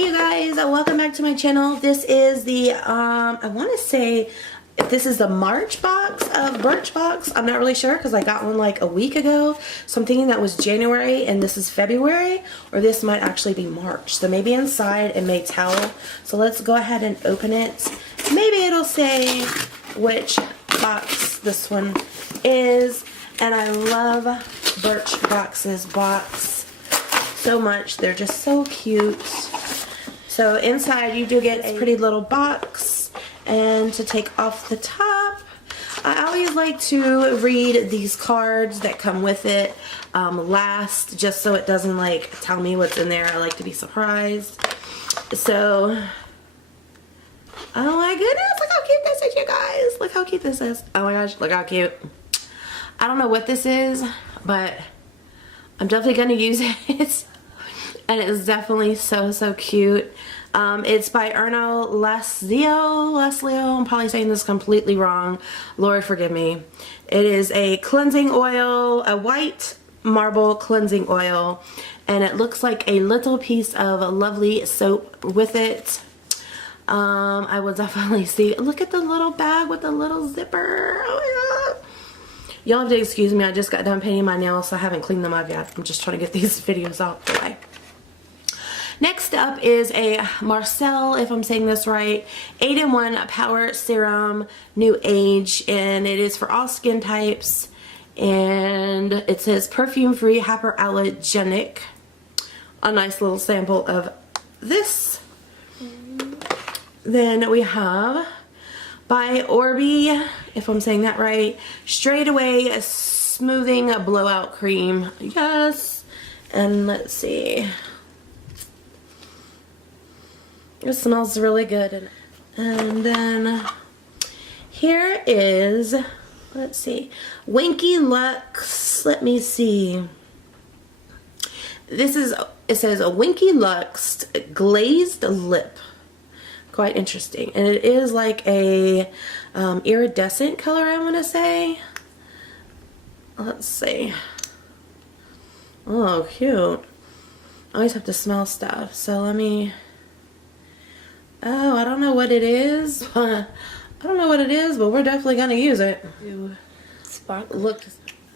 you guys, welcome back to my channel. This is the I want to say if this is the March box of Birchbox. I'm not really sure because I got one like a week ago, so I'm thinking that was January and this is February, or this might actually be March. So maybe inside it may tell. So let's go ahead and open it. Maybe it'll say which box this one is. And I love Birchbox's box so much. They're just so cute. So inside you do get a pretty little box, and to take off the top, I always like to read these cards that come with it last, just so it doesn't like tell me what's in there. I like to be surprised. So, oh my goodness, look how cute this is, you guys. Look how cute this is. Oh my gosh, look how cute. I don't know what this is, but I'm definitely going to use it. And it's definitely so cute. It's by Erno Leslio. I'm probably saying this completely wrong. Lord forgive me. It is a cleansing oil, a white marble cleansing oil. And it looks like a little piece of lovely soap with it. I will definitely see. Look at the little bag with the little zipper. Oh my god. Y'all have to excuse me. I just got done painting my nails, so I haven't cleaned them up yet. I'm just trying to get these videos out the way. Next up is a Marcel, if I'm saying this right, 8-in-1 Power Serum New Age, and it is for all skin types, and it says perfume free, hyperallergenic. A nice little sample of this. Then we have by Orbi, if I'm saying that right, Straight Away Smoothing Blowout Cream. Yes. And let's see. It smells really good. And then here is, let's see, Winky Lux. Let me see. This is, it says a Winky Lux glazed lip. Quite interesting. And it is like a iridescent color, I want to say. Let's see. Oh, cute. I always have to smell stuff. So let me... Oh, I don't know what it is. I don't know what it is, but we're definitely going to use it. Sparkle. Look.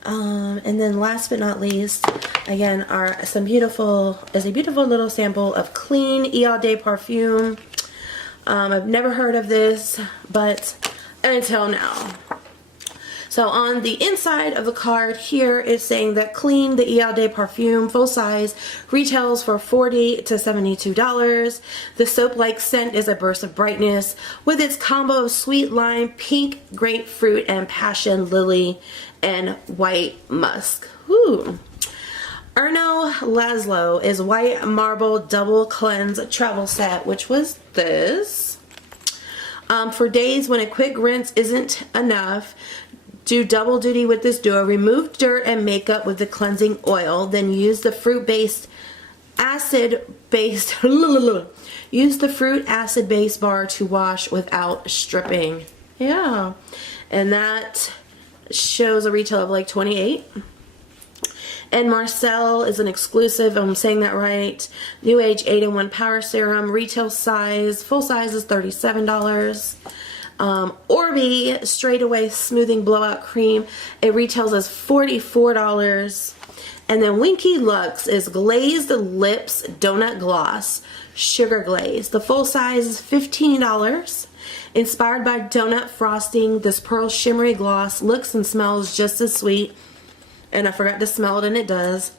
And then last but not least, again, are some beautiful, is a beautiful little sample of Clean All Day Perfume. I've never heard of this, but until now. So on the inside of the card here, it's saying that Clean the All Day Perfume full size retails for $40 to $72. The soap-like scent is a burst of brightness with its combo of sweet lime, pink grapefruit, and passion lily and white musk. Ooh. Erno Laszlo is white marble double cleanse travel set, which was this. For days when a quick rinse isn't enough, do double duty with this duo. Remove dirt and makeup with the cleansing oil, then use the fruit-based acid-based use the fruit acid-based bar to wash without stripping. Yeah, and that shows a retail of like $28. And Marcel is an exclusive, I'm saying that right, New Age 8-in-1 Power Serum. Retail size, full size is $37. Orbi Straight Away Smoothing Blowout Cream, it retails as $44. And then Winky Lux is Glazed Lips Donut Gloss, Sugar Glaze. The full size is $15. Inspired by donut frosting, this pearl shimmery gloss looks and smells just as sweet. And I forgot to smell it, and it does.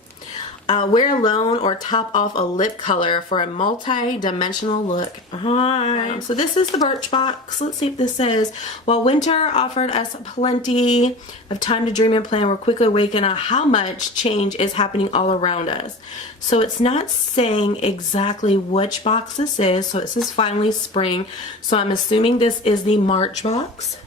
Wear alone or top off a lip color for a multi-dimensional look. Alright, so this is the Birchbox. Let's see what this says. While winter offered us plenty of time to dream and plan, we're quickly awakened on how much change is happening all around us. So it's not saying exactly which box this is. So it says finally spring. So I'm assuming this is the March box.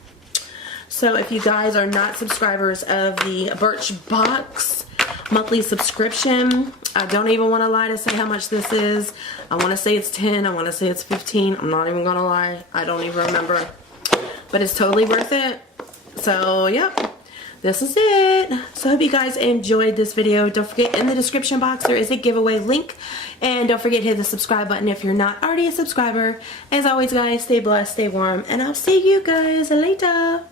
So if you guys are not subscribers of the Birchbox monthly subscription, I don't even want to lie to say how much this is. I want to say it's 10, I want to say it's 15. I'm not even going to lie. I don't even remember. But it's totally worth it. So, yep. This is it. So I hope you guys enjoyed this video. Don't forget, in the description box there is a giveaway link, and don't forget to hit the subscribe button if you're not already a subscriber. As always guys, stay blessed, stay warm, and I'll see you guys later.